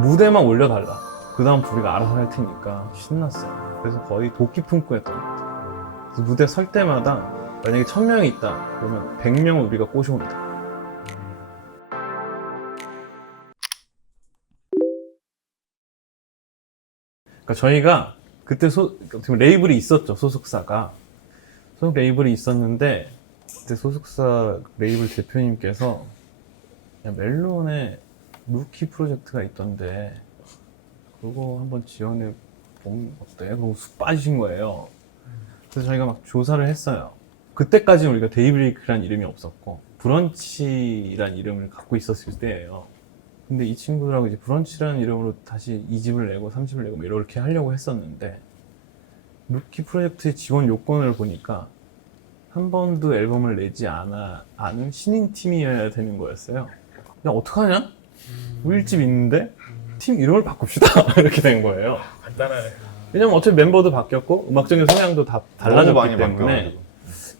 무대만 올려달라. 그 다음 우리가 알아서 할 테니까 신났어요. 그래서 거의 도끼 품고 했던 것 같아요. 그래서 무대 설 때마다 만약에 1000명이 있다 그러면 100명을 우리가 꼬셔옵니다. 그러니까 저희가 그때 레이블이 있었죠. 소속사가 소속 레이블이 있었는데 그때 소속사 레이블 대표님께서 야, 멜론에 루키 프로젝트가 있던데 그거 한번 지원해 보면 어때? 그러고 쑥 빠지신 거예요. 그래서 저희가 막 조사를 했어요. 그때까지는 우리가 데이브레이크란 이름이 없었고 브런치란 이름을 갖고 있었을 때예요. 근데 이 친구들하고 이제 브런치라는 이름으로 다시 2집을 내고 3집을 내고 이렇게 하려고 했었는데 루키 프로젝트의 지원 요건을 보니까 한 번도 앨범을 내지 않은 신인팀이어야 되는 거였어요. 야, 어떡하냐? 우리 1집 있는데 팀 이름을 바꿉시다. 이렇게 된 거예요. 간단하네. 왜냐면 어차피 멤버도 바뀌었고 음악적인 성향도 다 달라졌기 많이 때문에 바뀌어가지고.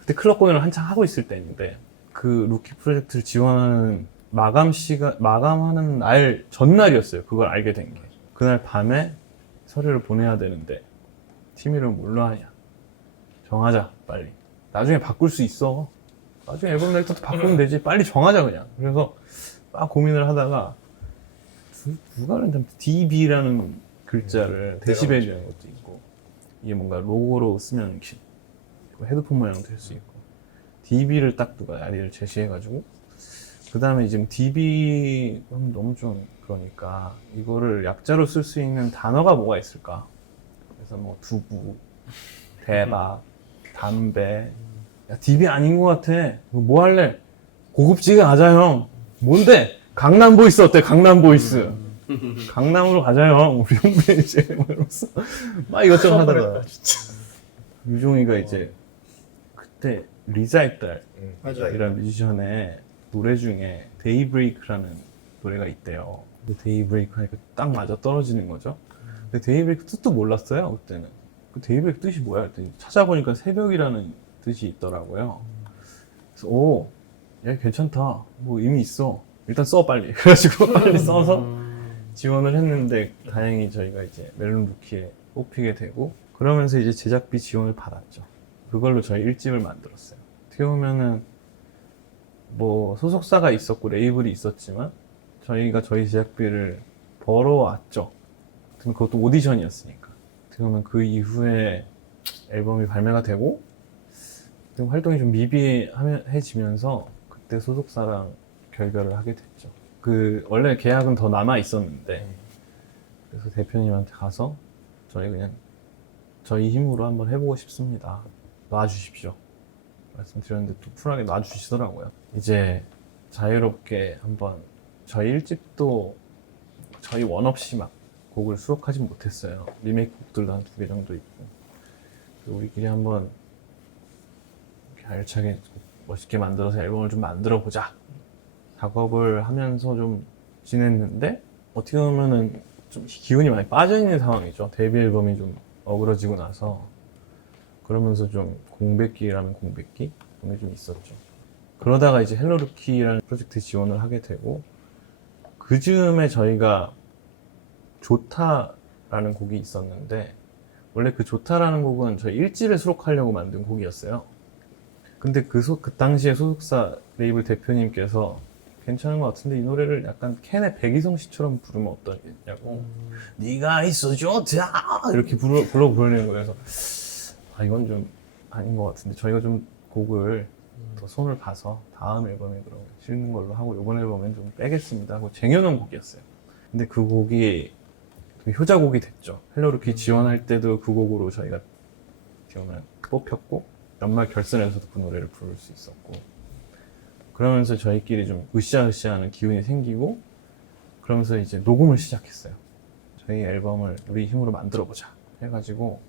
그때 클럽 공연을 한창 하고 있을 때인데 그 루키 프로젝트를 지원하는 마감하는 날 전날이었어요. 그걸 알게 된 게. 그날 밤에 서류를 보내야 되는데 팀 이름 뭘로 하냐? 정하자 빨리. 나중에 바꿀 수 있어. 나중에 앨범 낼 때도 바꾸면 되지. 빨리 정하자 그냥. 그래서 막 고민을 하다가 누가 그랬냐면 DB라는 글자를 데시벨이라는 것도 있고 이게 뭔가 로고로 쓰면 헤드폰 모양도 될 수 있고 DB를 딱 누가 아이디를 제시해가지고 그 다음에 지금 DB 너무 좀 그러니까 이거를 약자로 쓸 수 있는 단어가 뭐가 있을까? 그래서 뭐 두부, 대박, 담배. 야, DB 아닌 것 같아. 뭐 할래? 고급지게 가자 형. 뭔데? 강남보이스 어때? 강남보이스. 강남으로 가자 형. 우리 형들 이제 이러면서 막 이것저것 하다가 유종이가 이제 그때 리자의 딸 맞아요. 이런 뮤지션의 노래 중에 데이브레이크라는 노래가 있대요. 근데 데이브레이크 하니까 딱 맞아 떨어지는 거죠. 근데 데이브레이크 뜻도 몰랐어요 그때는. 그 데이브레이크 뜻이 뭐야 했더니 찾아보니까 새벽이라는 뜻이 있더라고요. 그래서 오, 야 괜찮다. 뭐 이미 있어. 일단 써 빨리. 그래가지고 빨리 써서 지원을 했는데 다행히 저희가 이제 멜론 루키에 뽑히게 되고 그러면서 이제 제작비 지원을 받았죠. 그걸로 저희 1집을 만들었어요. 어떻게 보면은 뭐 소속사가 있었고 레이블이 있었지만 저희가 저희 제작비를 벌어왔죠. 그것도 오디션이었으니까. 어떻게 보면 그 이후에 앨범이 발매가 되고 활동이 좀 미비해지면서 그때 소속사랑 결별을 하게 됐죠. 그 원래 계약은 더 남아 있었는데 그래서 대표님한테 가서 그냥 저희 힘으로 한번 해보고 싶습니다. 놔주십시오. 말씀드렸는데 또 쿨하게 놔주시더라고요. 이제 자유롭게 한번 저희 1집도 저희 원 없이 막 곡을 수록하진 못했어요. 리메이크 곡들도 한 2개 정도 있고 우리끼리 한번 이렇게 알차게 멋있게 만들어서 앨범을 좀 만들어 보자 작업을 하면서 좀 지냈는데 어떻게 보면은 좀 기운이 많이 빠져있는 상황이죠. 데뷔 앨범이 좀 어그러지고 나서 그러면서 좀 공백기라면 공백기 그런 게 좀 있었죠. 그러다가 이제 헬로루키라는 프로젝트 지원을 하게 되고 그 즈음에 저희가 좋다라는 곡이 있었는데 원래 그 좋다라는 곡은 저희 1집에 수록하려고 만든 곡이었어요. 근데 그 당시에 소속사 레이블 대표님께서 괜찮은 것 같은데 이 노래를 약간 캔의 백이성 씨처럼 부르면 어떠냐고 네가 있어 좋다 이렇게 불러 부르는 거여서 아 이건 좀 아닌 것 같은데 저희가 좀 곡을 더 손을 봐서 다음 앨범에 그럼 실는 걸로 하고 이번 앨범엔 좀 빼겠습니다 하고 쟁여놓은 곡이었어요. 근데 그 곡이 효자곡이 됐죠. 헬로루키 지원할 때도 그 곡으로 저희가 지원을 뽑혔고 연말 결선에서도 그 노래를 부를 수 있었고 그러면서 저희끼리 좀 으쌰으쌰하는 기운이 생기고 그러면서 이제 녹음을 시작했어요. 저희 앨범을 우리 힘으로 만들어보자 해가지고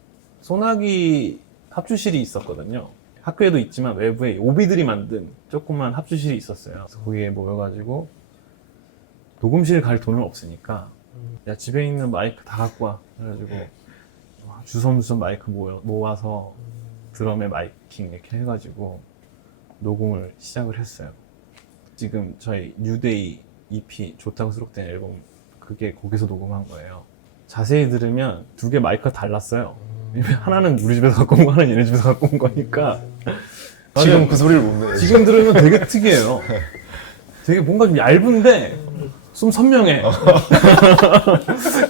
소나기 합주실이 있었거든요. 학교에도 있지만 외부에 오비들이 만든 조그만 합주실이 있었어요. 그래서 거기에 모여가지고 녹음실 갈 돈은 없으니까 야 집에 있는 마이크 다 갖고 와 그래가지고 주섬주섬 마이크 모아서 드럼에 마이킹 이렇게 해가지고 녹음을 시작을 했어요. 지금 저희 뉴데이 EP 좋다고 수록된 앨범 그 그게 거기서 녹음한 거예요. 자세히 들으면 두 개 마이크가 달랐어요. 하나는 우리 집에서 갖고 온 거, 하나는 얘네 집에서 갖고 온 거니까. 지금 그 소리를 못 내요. 지금 들으면 되게 특이해요. 되게 뭔가 좀 얇은데 좀 선명해.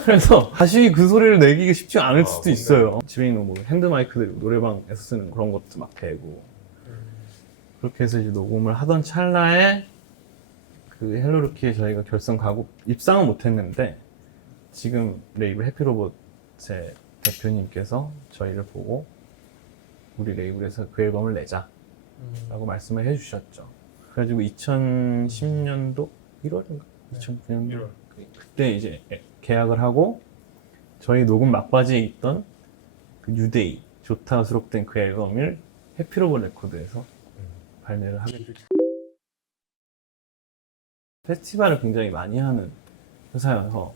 그래서 다시 그 소리를 내기가 쉽지 않을 수도 있어요. 집에 있는 뭐 핸드 마이크들 노래방에서 쓰는 그런 것도 막 대고. 그렇게 해서 이제 녹음을 하던 찰나에 그 헬로루키에 저희가 결성 가고 입상은 못했는데 지금 레이블 해피로봇의 대표님께서 저희를 보고 우리 레이블에서 그 앨범을 내자 라고 말씀을 해주셨죠. 그래가지고 2010년도 1월인가? 2009년도 1월. 그때 이제 계약을 하고 저희 녹음 막바지에 있던 그 뉴데이 조타가 수록된 그 앨범을 해피로봇 레코드에서 발매를 하게 됐죠. 페스티벌을 굉장히 많이 하는 회사여서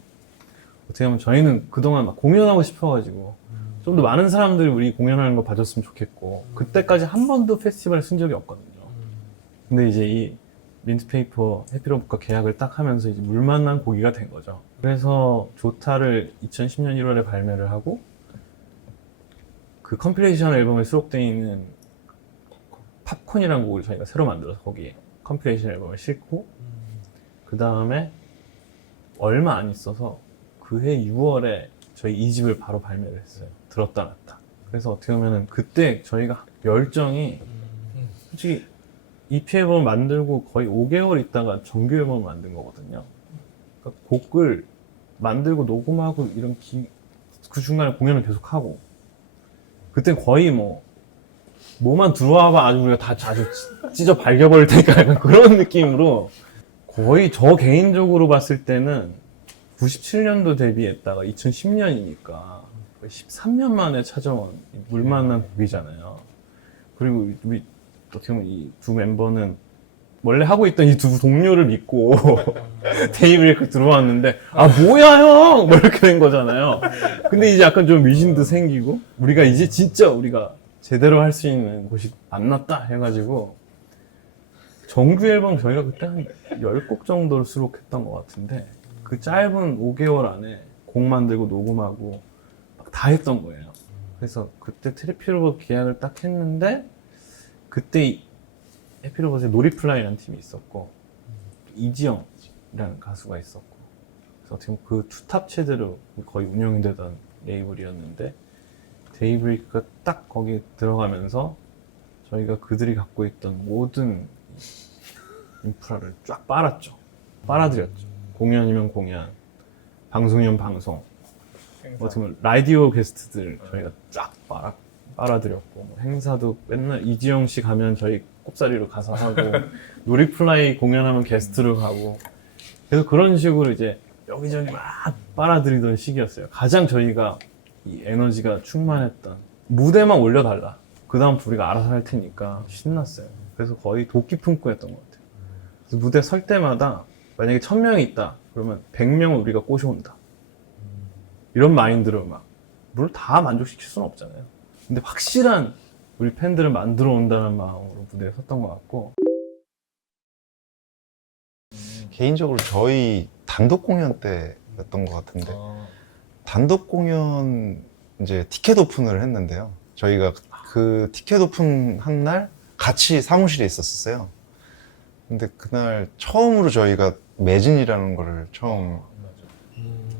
어떻게 보면 저희는 그동안 막 공연하고 싶어가지고 좀 더 많은 사람들이 우리 공연하는 거 봐줬으면 좋겠고 그때까지 한 번도 페스티벌에 쓴 적이 없거든요. 근데 이제 이 민트페이퍼 해피로봇과 계약을 딱 하면서 이제 물 만난 고기가 된 거죠. 그래서 조타를 2010년 1월에 발매를 하고 그 컴필레이션 앨범에 수록되어 있는 팝콘이라는 곡을 저희가 새로 만들어서 거기에 컴필레이션 앨범을 싣고 그 다음에 얼마 안 있어서 그해 6월에 저희 2집을 바로 발매를 했어요. 들었다 놨다. 그래서 어떻게 보면은 그때 저희가 열정이 솔직히 EP 앨범을 만들고 거의 5개월 있다가 정규 앨범을 만든 거거든요. 그러니까 곡을 만들고 녹음하고 이런 그 중간에 공연을 계속하고 그때 거의 뭐만 들어와봐 아주 우리가 다 아주 찢어 발겨버릴 테니까 약간 그런 느낌으로 거의 저 개인적으로 봤을 때는 97년도 데뷔했다가 2010년이니까 13년 만에 찾아온 물 만난 곡이잖아요. 그리고 우리 어떻게 보면 이 두 멤버는 원래 하고 있던 이 두 동료를 믿고 데이브레이크 들어왔는데 아 뭐야 형! 뭐 이렇게 된 거잖아요. 근데 이제 약간 좀 미신도 생기고 우리가 이제 진짜 우리가 제대로 할 수 있는 곳이 만났다 해가지고 정규 앨범 저희가 그때 한 10곡 정도를 수록했던 것 같은데 그 짧은 5개월 안에 곡 만들고 녹음하고 막 다 했던 거예요. 그래서 그때 트리피로봇 계약을 딱 했는데 그때 해피로봇에 노리플라이라는 팀이 있었고 이지영이라는 가수가 있었고 그래서 어떻게 보면 그 투탑 체제로 거의 운영이 되던 레이블이었는데 데이브레이크가 딱 거기에 들어가면서 저희가 그들이 갖고 있던 모든 인프라를 쫙 빨았죠. 빨아들였죠. 공연이면 공연, 방송이면 방송, 어떻게 보면 라디오 게스트들 저희가 쫙 빨아들였고 뭐 행사도 맨날 이지영 씨 가면 저희 꼽사리로 가서 하고 노리플라이 공연하면 게스트로 가고 그래서 그런 식으로 이제 여기저기 막 빨아들이던 시기였어요. 가장 저희가 이 에너지가 충만했던 무대만 올려달라. 그 다음 우리가 알아서 할 테니까 신났어요. 그래서 거의 도끼 품고였던 것 같아요. 그래서 무대 설 때마다 만약에 1000명이 있다 그러면 100명을 우리가 꼬셔온다 이런 마인드로 막 물론 다 만족시킬 수는 없잖아요. 근데 확실한 우리 팬들을 만들어 온다는 마음으로 무대에 섰던 것 같고 개인적으로 저희 단독 공연 때였던 것 같은데 단독 공연 이제 티켓 오픈을 했는데요. 저희가 그 티켓 오픈 한 날 같이 사무실에 있었어요. 근데 그날 처음으로 저희가 매진이라는 거를 처음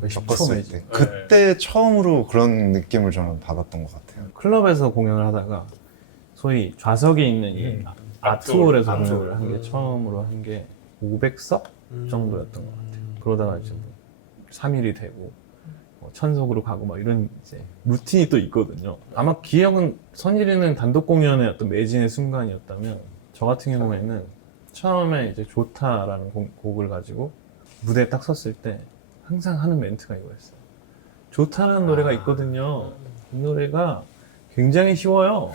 겪었을 때 그때 처음으로 그런 느낌을 저는 받았던 것 같아요. 클럽에서 공연을 하다가 소위 좌석에 있는 이 아트홀에서 공연을 한 게 처음으로 한 게 500석 정도였던 것 같아요. 그러다가 이제 3일이 되고 천석으로 가고 막 이런 이제 루틴이 또 있거든요. 아마 기억은 선일이는 단독 공연의 어떤 매진의 순간이었다면 저 같은 경우에는 처음에 이제 좋다라는 곡을 가지고 무대에 딱 섰을 때 항상 하는 멘트가 이거였어요. 좋다라는 노래가 있거든요. 이 노래가 굉장히 쉬워요.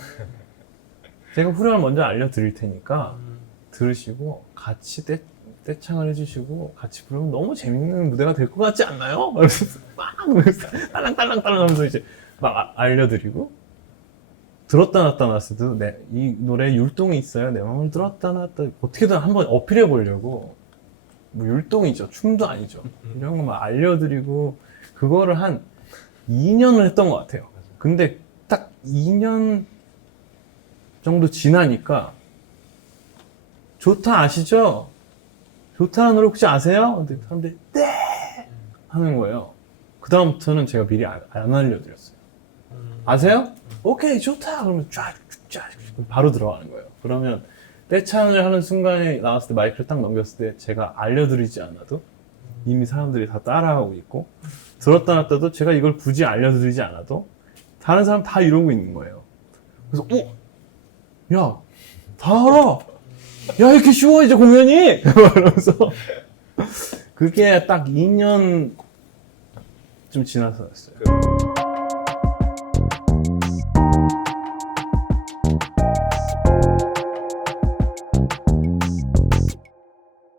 제가 후렴을 먼저 알려드릴 테니까 들으시고 같이 떼창을 해주시고 같이 부르면 너무 재밌는 무대가 될 것 같지 않나요? 그래서 막 딸랑딸랑딸랑 하면서 이제 막 알려드리고 들었다 놨다 놨을 때도 이 노래에 율동이 있어요. 내 마음을 들었다 놨다 어떻게든 한번 어필해 보려고 뭐 율동이죠. 춤도 아니죠. 이런 거 막 알려드리고 그거를 한 2년을 했던 것 같아요. 근데 딱 2년 정도 지나니까 좋다 아시죠? 좋다는 노래 혹시 아세요? 근데 사람들이 네! 하는 거예요. 그 다음부터는 제가 미리 안 알려드렸어요. 아세요? 오케이 좋다 그러면 쫙 바로 들어가는 거예요. 그러면 떼창을 하는 순간에 나왔을 때 마이크를 딱 넘겼을 때 제가 알려드리지 않아도 이미 사람들이 다 따라하고 있고 들었다 놨다도 제가 이걸 굳이 알려드리지 않아도 다른 사람 다 이러고 있는 거예요. 그래서 야, 다 알아. 야, 이렇게 쉬워 이제 공연이. 이러면서 그게 딱 2년 좀 지나서였어요.